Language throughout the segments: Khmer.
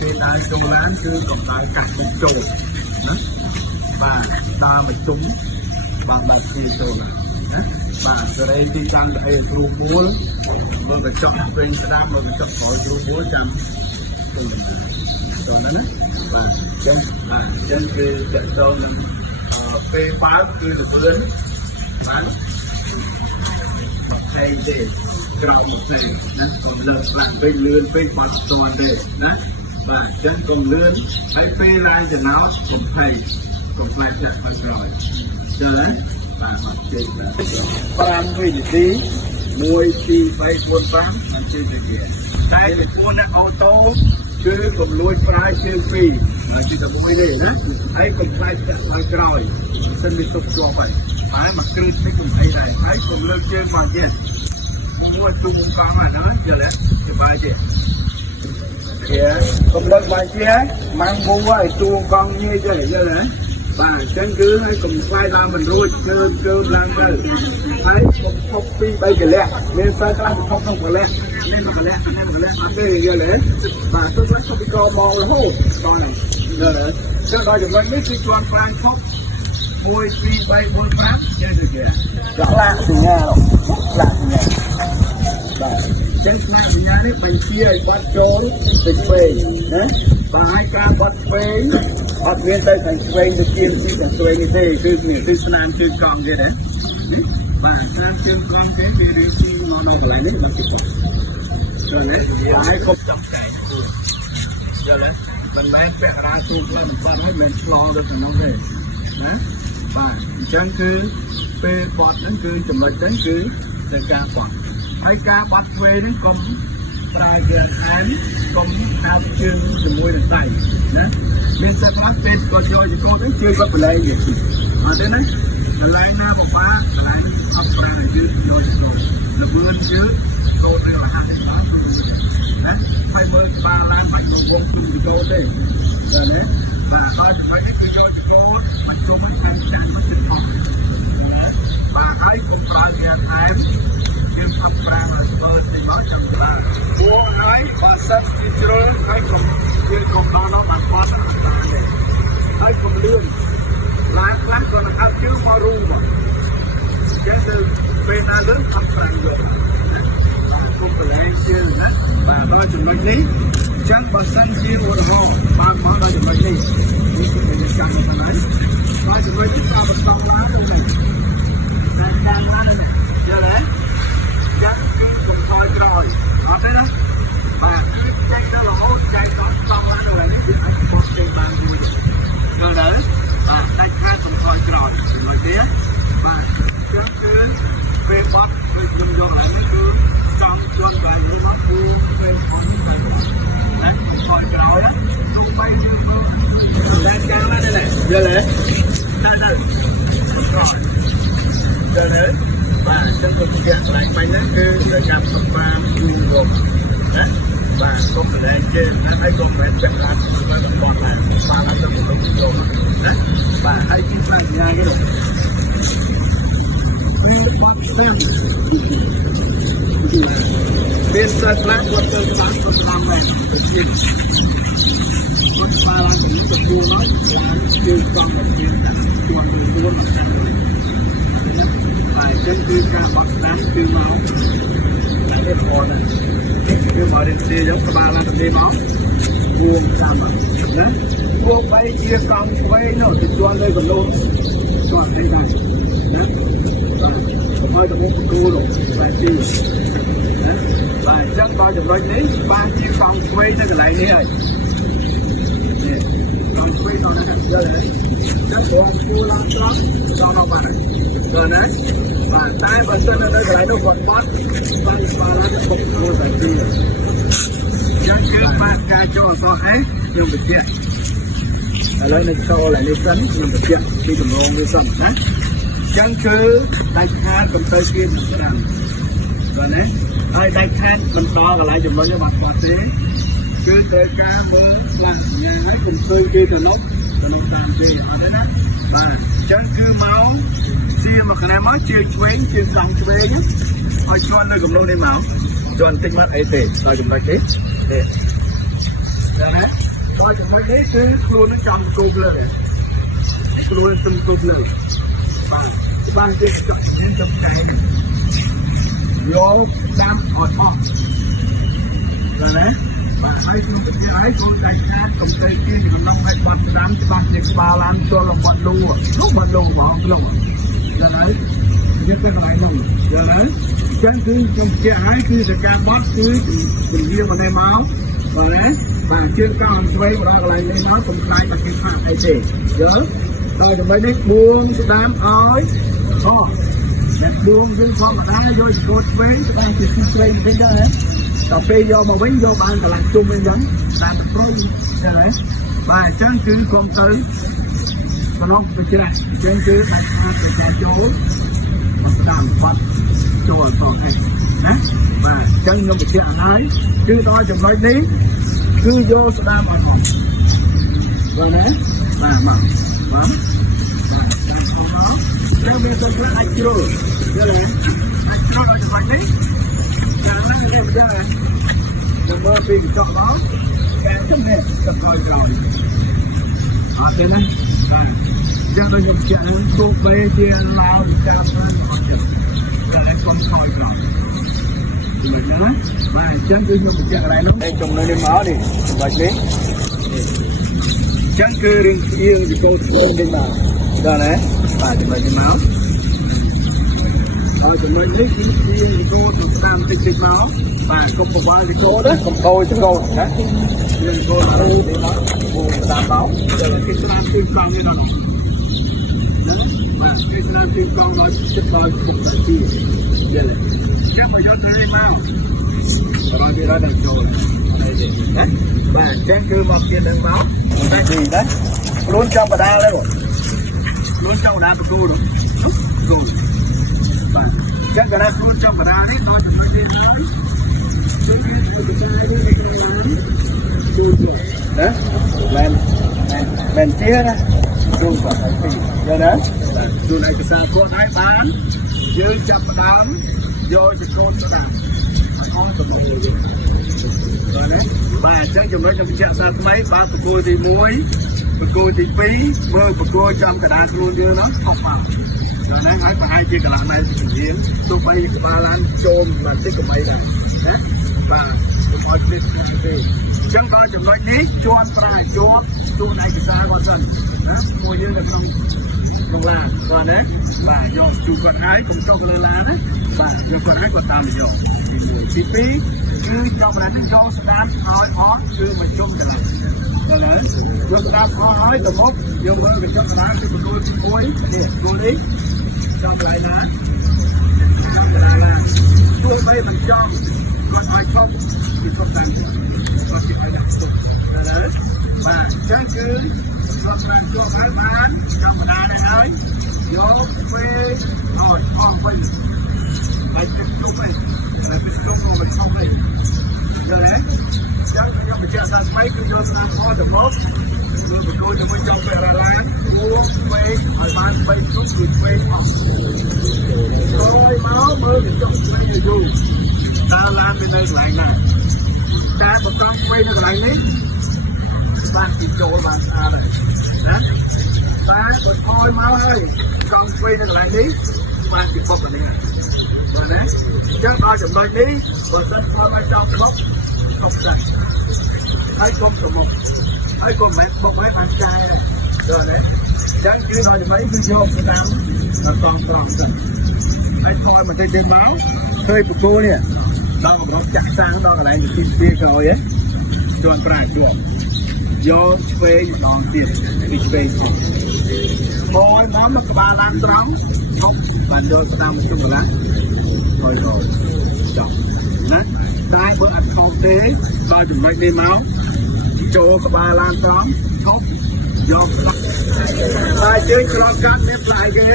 ពេលឡើងចូលឡានគឺកំដៅកាត់មកចូលណាបាទដើរមកជុំបានបាត់ជាចូលណាបាទសេរីទីតាំងទៅឲ្យគ្រូមូលមើលកញ្ចក់វិញស្ដាប់មើលកញ្ចក់ក្រោយគ្រូមូលចាំទៅណាណាបាទចឹងគឺតកតងនឹងពេលបើកគឺលឿនបានបាត់ใจទេក្រោយមកទេណាកុំលើកខ្លាំងពេកលឿនពេកបាត់ស្ទាន់ទេណាបាទចឹងកុំលឿនហើយពេលឡើងចំណោតកុំភ័យកុំខ្លាចចាក់មកក្រោយចឹងណាបាទបាត់ជ័យ5វិនាទី1 2 3 4 5មិនជឿទេគេតែខ្លួនអ្នកអូតូគឺកុំលួចប្រើជើងពីរហើយទី11ទេណាហើយកុំខ្លាចចាក់មកក្រោយសិនវាទុកជាប់ហើយហើយមកគ្រឹះនេះកុំអីដែរហើយកុំលើកជើងមកទៀតមួយទុំកង់អាហ្នឹងយល់ទេសុបាយទេគេកុំលើកមកទៀតម៉ាំងវងឲ្យទួងកង់ញីយល់ទេបាទអញ្ចឹងគឺឲ្យកុំខ្លាចឡើងមិនរួចគឺឡើងទៅហើយកុំឈប់ពី3កលៈមានសិស្សខ្លះឈប់ក្នុងកលៈនេះមកកលៈនេះមកកលៈអត់ទេយល់ទេបាទទៅខ្លះឈប់ពីកមករហូតតោះហ្នឹងយល់ទេចឹងដល់ចំណុចនេះគឺជាន់ប្រាំងឈប់1 2 3 4 5ចេះទៅគេខ្លះសញ្ញាខ្លះសញ្ញាបាទចឹងខ្លះសញ្ញានេះបញ្ជាឲ្យបាត់ចូលទៅឆ្វេងណាបាទហើយការបាត់ឆ្វេងអត់មានទៅខាងឆ្វេងទៅជាទីខាងឆ្វេងនេះទេគឺមានគឺស្នាមជើងកង់ទេណានេះបាទស្នាមជើងកង់ទេគេរៀបជាមកនៅកន្លែងនេះមកទីកង់យល់ទេហើយគ្រប់ចំកែគូយល់ទេមិនមែនពាក់រាទូខ្លះមិនបាត់ហើយមិនឆ្លងទៅក្នុងនោះទេណាបាទអញ្ចឹងគឺពេលបត់ហ្នឹងគឺចំណុចហ្នឹងគឺในការបត់ហើយការបត់ឆ្វេងនេះកុំប្រើគ្រឿងអានកុំអាប់ជើងជាមួយនឹងដៃណាមានសិស្សខ្លះពេលគាត់យកចង្កូតហ្នឹងជើងគាត់បលែងទៀតអត់ទេណាកន្លែងណាក៏បាក់កន្លែងអត់ប្រើឲ្យយឺតយកចង្កូតលឿនយឺតកូនវាហាត់ទៅដល់ទូណាហើយមើលក្បាលឡើងមិនទៅវងជុំចង្កូតទេឃើញទេបាទហើយចំណុចនេះគឺយកចង្កូតមិនជុំឲ្យខាងចាំមិនជិតអស់បាទហើយកុំប្រើគ្រឿងអាមគឺថាប្រើលើទីមកចាំបានព្រោះហើយបើសិនជាជ្រុលហើយកុំយើងកុំដល់នោះបានគាត់ហើយកុំលឿនឡានខ្លះគាត់នឹងអត់ជឿមករូមកអញ្ចឹងទៅពេលណាលឿនខំប្រាំយកបាទគុំប្រឡែងជឿណាបាទដល់ចំណុចនេះអញ្ចឹងបើសិនជាឧទាហរណ៍បានមកដល់ចំណុចនេះនេះគឺបរិយាកាសហ្នឹងហើយបាទចំណុចនេះក៏បន្តឡើងទៅនេះតែតាមឡាននេះយល់ទេចាំគឺគុំថយក្រោយអត់ទេណាបាទចេញទៅរហូតចេញដល់ចំបានកន្លែងនេះគឺអាចបត់ចេញបានមួយយល់ទេបាទដាច់ខាតគុំថយក្រោយចំណុចនេះបាទគឺពេលបត់គឺគុំយកឡើងនេះគឺចង់ជន់បាយនេះមកគូពេលបត់នេះណាថយក្រោយណាទុកបីតែចាំណានេះយល់ទេណាក្រោយយល់ទេបាទអញ្ចឹងគាត់ជាកន្លែងបាញ់ហ្នឹងគឺត្រូវចាប់សម្បានយូររងណាបាទកុំកន្លែងជើងហើយកុំមិនចាក់បានទៅបត់ដែរបាទហើយទៅទៅចូលណាបាទហើយគឺសញ្ញាគេនោះវាបត់ស្ទើរពេលសាច់ខ្លះគាត់ទៅបានគាត់តាមដែរទៅជាគាត់បានឡើងទៅទៅគួរមកគឺគាត់ទៅជាគាត់ទៅខ្លួនចាក់ហើយចឹងគឺការបត់ស្ដាំគឺមកនេះល្អណាស់គឺមករៀនទីយកក្បាលឡើងទៅមកគួរតាមណាគួរបីជាកង់ឆ្វេងនោះទៅជាប់លើកណ្ដូលជាប់ទេដែរណាហើយទៅមុខគូនោះបែបទីណាបាទអញ្ចឹងដល់ចំណុចនេះបានជាកង់ឆ្វេងនៅកន្លែងនេះហើយនេះកង់ឆ្វេងដល់នេះយល់ទេតែបងគូឡើងត្រង់ដល់មកបាទបាទណាបាទតែបើសិននៅកន្លែងនោះគាត់បត់បានស្គាល់ថាពុកគោតែទីយ៉ាងគឺបានការចូលអសអីខ្ញុំបញ្ជាក់ឥឡូវនៅចូលឡើងនេះសិនខ្ញុំបញ្ជាក់ពីដំណងវាសិនណាចឹងគឺដាច់ខាតកំទៅគៀនស្រាំបាទណាហើយដាច់ខាតបន្តកន្លែងចំណុចនេះបានគាត់ទេគឺត្រូវការមើលខ្លះយ៉ាងហើយកុំឃើញគេទៅនោះតាមទេអត់ទេណាបាទចឹងគឺមកជាមកកន្លែងមកជាឆ្វេងជាសងឆ្វេងឲ្យជន់នៅកំណត់នេះមកជន់តិចមកអីទេដល់ចំណុចទេទេណា ដល់ចំណុចនេះគឺខ្លួននឹងចង់គប់លើខ្លួននឹងគប់លើបាទច្បាស់ទៀតមានចំណាយយកដាំអត់អស់បាទណាបាទហើយគឺប្រទេសហើយខ្លួនតែខាតកំទៅគេក្នុងឲ្យបាត់ឆ្នាំច្បាស់ជាក្បាលឡើងចូលលំបាត់លូនោះបាត់លូបងក្នុងដល់ហើយយកទៅកន្លែងនោះយកហើយចឹងគឺខ្ញុំជាហើយគឺសកម្មបត់គឺពន្យាមកមកបាទណាបាទជើងកង់ស្វែងមកដល់កន្លែងនេះមកកុំខ្លាចមកគេផាកអីទេយល់ដល់ចំណុចនេះបួងស្ដាមឲ្យអស់តែបួងយើងធម្មតាយកកោតស្វែងស្ដាមជាស្វែងវិញដែរណាដល់ពេលយកមកវិញយកបានកន្លះជុំវិញហ្នឹងតាមប្រុយចឹងហើយបាទអញ្ចឹងគឺខ្ញុំទៅក្នុងវិច្ឆ័យអញ្ចឹងគឺអាចទៅចូលតាមបាត់ចូលតនេះណាបាទអញ្ចឹងខ្ញុំបញ្ជាក់ឲ្យហើយគឺដល់ចំណុចនេះគឺយកស្ដាមឲ្យមកបាទណាបាទមកបាទចឹងមានទៅអាចជ្រុលយល់ទេអាចជ្រុលដល់ចំណុចនេះតែឡើងនេះមិនដឹងទេមើលពីកញ្ចក់មកតែខ្ញុំនេះទៅក្រោយអត់ទេណាបាទចឹងដល់ខ្ញុំជាទោះបីជាមកតាមហ្នឹងតែកុំខ້ອຍក្រោយហ្នឹងណាបាទអញ្ចឹងគឺខ្ញុំបញ្ជាក់កន្លែងហ្នឹងឯងចំណុចនេះមកនេះបាច់នេះចឹងគឺរឿងជាងពីកោតនេះមកដល់ណាបាទចំណុចនេះមកហើយចំណុចនេះគឺជាពីកោតទៅតាមតិចតិចមកបាទកុំបបាល់ពីកោតណាកុំកោតទៅកោតណាយើងកោតឲ្យនេះមកពូតាមមកទៅគេតាមទីកង់នេះដល់ណាបាទគេតាមទីកង់ដល់ចិត្តដល់ចិត្តទីយល់ចាំមកយកទៅនេះមកបាទគេរត់ដល់ចូលហើយណាបាទអញ្ចឹងគឺមកទៀតនឹងមកតែទីណាខ្លួនចង់បដាលទេខ្លួនចង់បដាលទៅគូនោះគូបាទចឹងកណ្ដាលខ្លួនចង់បដាលនេះដល់ចំណុចនេះហើយគឺបដាលនេះគូនោះណាមែនជាណាគូបាទហើយពីយល់ណាបាទខ្លួនឯកសារគាត់ឲ្យបានយើងចាប់បដាលយកទៅកូនស្ដាប់អស់ទៅមកយើងណាបាទអញ្ចឹងចំណុចខ្ញុំបញ្ជាក់សារថ្មីបាទប្រគល់ទី1ប្រគល់ទី2មើលប្រគល់ចំកណ្ដាលខ្លួនយើងនោះអស់បាទដល់ហ្នឹងហើយប្រហែលជាកន្លះម៉ែត្រពីជំនាញទោះបីក្បាលឡើងចូលបន្តិចក៏បីដែរណាបាទខ្ញុំអត់ភ្លេចទេអញ្ចឹងដល់ចំណុចនេះជាប់ប្រាជាប់ទូនឯកសារគាត់សិនណាមួយយើងនៅក្នុងឡានគាត់ណាបាទយកជួគាត់ហើយកុំចុះទៅលើឡានណាបាទយកគាត់ហើយគាត់តាមមកយកទី2គឺចង់បានយកស្ដាប់ឲ្យអស់គឺមកជុំកន្លែងដល់ហើយយកស្ដាប់អស់ហើយទៅមកយកមើលកញ្ចក់កន្លែងគឺបន្ទូលទី1នេះទូលនេះចង់កន្លែងណាទោះបីមិនចង់គាត់អាចឈប់គឺគាត់តែគាត់ជិះឲ្យដាក់ទុកដល់ហើយបាទអញ្ចឹងគឺគាត់បានជាប់ហើយបានចង់បណ្ដាដែរហើយយកពេលឲ្យអស់វិញហើយទៅជុំវិញហើយទៅជុំមកមិនអស់វិញយល់ទេចឹងខ្ញុំបញ្ជាក់ថាស្បែកគឺយកស្ដាំអស់ទៅមកគឺបកគោជាមួយចង់ពេលឡានគួរពេលឲ្យបាន3ជុំគឺពេលអស់ហើយមកមើលទៅចង់ពេលយូរតើឡានមាននៅកន្លែងណាតែបកង់ពេលនៅកន្លែងនេះបានទីចូលបានស្អាតហើយណាតែបើឲ្យមកហើយកង់ពេលនៅកន្លែងនេះបានពីពុកអានេះបាទណាចឹងដល់ចំណុចនេះបើសិនឲ្យមកចង់ស្លុកស្លុកចាស់ហើយកុំប្រមុខហើយកុំមិនបុកឲ្យបានចាយទេយល់ទេចឹងគឺដល់ចំណុចគឺយកទៅតាមតង់ត្រង់សិនហើយថយបន្តិចទៀតមកឃើញបកគោនេះដល់កម្រិតចាក់សាំងដល់កន្លែងទី2ក្រោយហ៎ជាន់ប្រាជាប់យកឆ្វេងម្ដងទៀតពីឆ្វេងអស់ហើយមកក្បាលឡើងត្រង់ឈប់បានយកស្ដាំមកជុំកន្លះហើយរកចប់ណាតែបើអត់ខំទេដល់ចំណុចនេះមកចូលក្បាលឡើងត្រង់ឈប់យកស្ដាប់តែជើងច្រកកាត់មានផ្លែគេ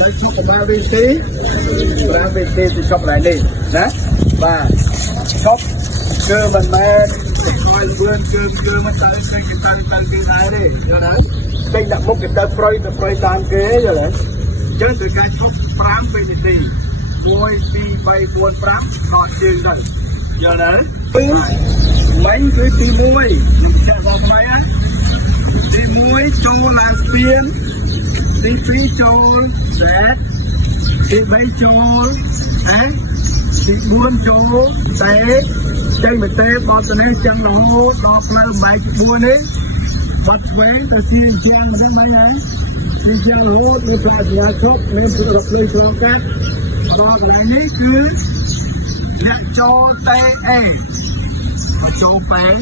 តែឈប់ក្បាលវិញទេប្រាំវិញទេទៅឈប់កន្លែងនេះណាបាទឈប់គឺមិនមែនឲ្យវឿនគឺមិនទៅចេញទៅដែរទេយល់ទេចេញដាក់មុខគេទៅប្រយតាមគេយល់ទេអញ្ចឹងត្រូវការឈប់5វិនាទី1 2 3 4 5អត់ជើងទៅយល់ទេពីមិញគឺទី1ចាក់ មានទី2ចូលសេតទី3ចូលទី4ចូលតែចេញមកទេបត់ទៅនេះចឹងរហូតដល់ផ្លូវបែកទី4នេះបាត់ឆ្វេងតែសៀងជាងមកនេះមិនហើយសៀងជាងរហូតនៅផ្លូវស្ញាឈប់មានព្រឹកភ្លឺឆ្លងកាត់ដល់កន្លែងនេះគឺអ្នកចូលទេបើចូលពេង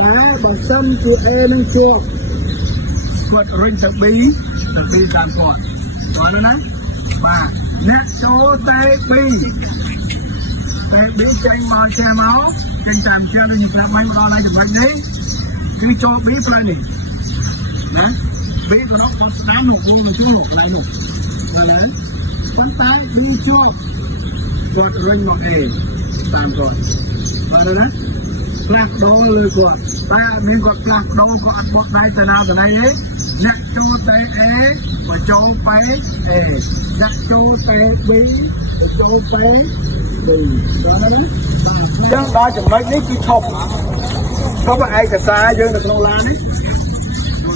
តែបើសិនជា A នឹងជាប់គាត់រុញទៅ B តាមគាត់ដល់ណាបាទអ្នកចូលទេ B តែ B ចេញមកចេញតាមជើងដូចខ្ញុំប្រាប់ឲ្យមកដល់ចំណុចនេះគឺចូល B ផ្លូវនេះណា B ក៏ដល់គាត់ស្ដាំមកវងមកជួកន្លែងនោះប៉ុន្តែ B ជាប់គាត់រុញមក A តាមគាត់បាទណាផ្លាស់ប្ដូរលើគាត់តែមានគាត់ផ្លាស់ប្ដូរគាត់អត់បត់ដៃទៅណាទៅណីទេអ្នកចូលតែ A បើចូលបែ A អ្នកចូលតែ B បើចូលបែ B ដល់ណាចឹងដល់ចំណុចនេះគឺឈប់ឯកសារយើងនៅក្នុងឡាននេះ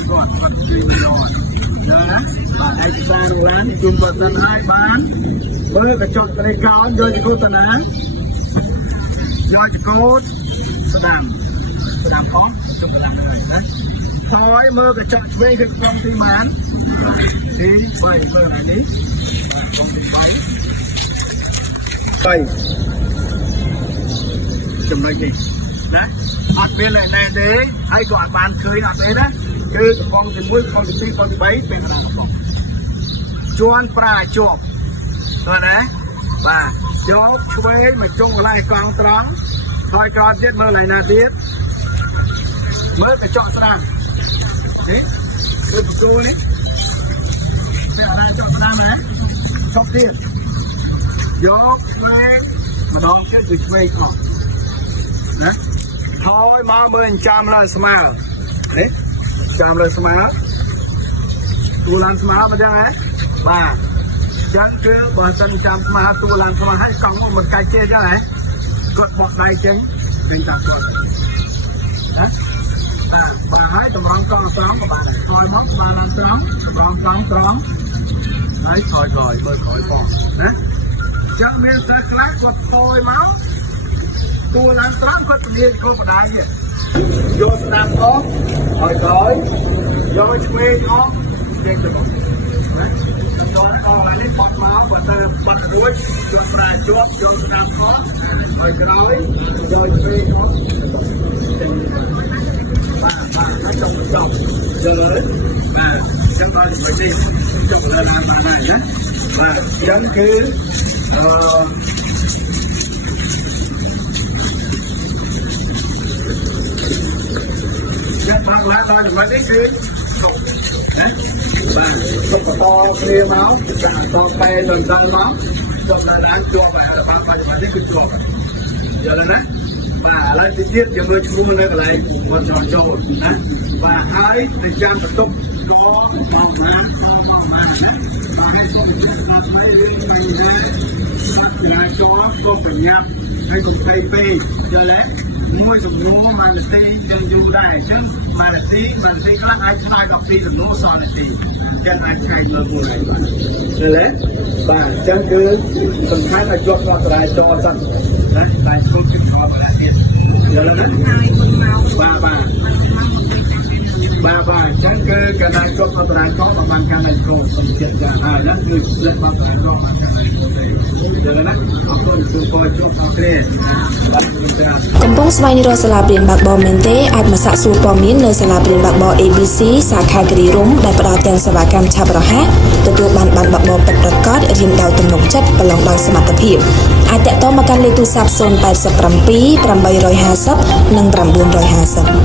គាត់ជួយដល់ណាឯកសារក្នុងឡានជូនគាត់ដល់ហើយបានមើលកញ្ចក់ត្រីកោនយកទៅគូតណាយកទៅគូតស្ដាំផងចុះស្ដាំហើយណាហើយមើលកញ្ចក់ឆ្វេងគឺខ្ពស់ទីម៉ានទី3មើលហើយនេះខ្ពស់ទី3ចំណុចនេះណាអត់មានណែទេហើយក៏អត់បានឃើញអត់ទេណាគឺកំប៉ុងទី1កំប៉ុងទី2កំប៉ុងទី3ពេលម្ដងជួនប្រាជាប់ឃើញណាបាទយកឆ្វេងមកជុំកន្លែងកង់ត្រង់ហើយក្រោយទៀតមើលឡើងណាទៀតមើលកញ្ចក់ស្ដាំនេះគឺបន្ទូលនេះវាអត់ចុះស្ដាំណាចុះទៀតយកឆ្វេងម្ដងទៀតគឺឆ្វេងអស់ណាហើយមកមើលចាំលើស្មើនេះចាំលើស្មើទូឡើងស្មើមកចឹងហ៎បាទចឹងគឺបើសិនចាំស្មើទូឡើងស្មើហើយកង់មកមិនកាច់ទេចឹងហ៎គាត់បត់ដៃចេញពេញតាមគាត់ណាបាទហើយតម្រង់កង់ត្រង់ក៏បានហើយមកបានត្រង់តម្រង់កង់ត្រង់ហើយថយក្រោយមើលក្រោយផងណាចឹងមានសិស្សខ្លះគាត់ថយមកទូឡើងត្រង់គាត់ពលាគ្រប់បណ្ដាញទៀតយកស្ដាំអស់ហើយក្រោយយកឆ្វេងអស់ចេញទៅណាចូលដល់នេះបត់មកបើទៅបត់រួចយកស្ដាំជាប់យកស្ដាំអស់ហើយក្រោយយកឆ្វេងអស់បាទហើយចុះយល់ទេបាទចឹងដល់ទីនេះចុះលើណាបានហើយណាបាទចឹងគឺយ៉ាងផងឡាដល់ចំណុចនេះគឺឈប់ណាបាទឈប់បន្តគ្នាមកចាតបែរទៅដល់មកចុះដល់ឡានជាប់ហើយបាទចំណុចនេះគឺជាប់យល់ទេណាបាទឥឡូវទីទៀតយើងមើលឈ្មោះនៅកន្លែងគាត់ចូលណាបាទហើយទៅចាំបន្ទប់ក៏មកណាហើយសូមជម្រាបលាគាត់ចូលក៏បញ្ញាប់ហើយកុំភ្លេចពេកយល់ទេមួយសំណួរមួយនាទីយើងយូរដែរអញ្ចឹងមួយនាទីខ្លះអាចឆ្លើយ12សំណួរសល់នាទីអញ្ចឹងអាចឆែកមើលមួយហើយបាទយល់ទេបាទអញ្ចឹងគឺសំខាន់ឲ្យជាប់មាត់ត្រៃចោលសិនណាតែគោលជំហរបណ្ដាទៀតយល់ទេណាបាទអញ្ចឹងគឺកណ្ដាលជាប់មាត់ត្រៃចោលប្រហែលកាន់តែគ្រូចិត្តចាស់ហើយណាគឺផ្លិតមាត់ត្រៃចោលអត់កាន់តែគ្រូទេយល់ទេណាអរគុណទូពរជួបអរគ្នាបាទកំពុងស្វែងរកសាលារៀនបើកបរមែនទេអាចមកសាកសួរព័ត៌មាននៅសាលារៀនបើកបរ ABC សាខាគិរីរម្យដែលផ្ដល់ទាំងសេវាកម្មឆាប់រហ័សទទួលបានបើកបរពិតប្រាកដរៀនដោយទំនុកចិត្តប្រឡងដោយសមត្ថភាពអាចតាក់ទងមកកាន់លេខទូរស័ព្ទ087 850 និង 950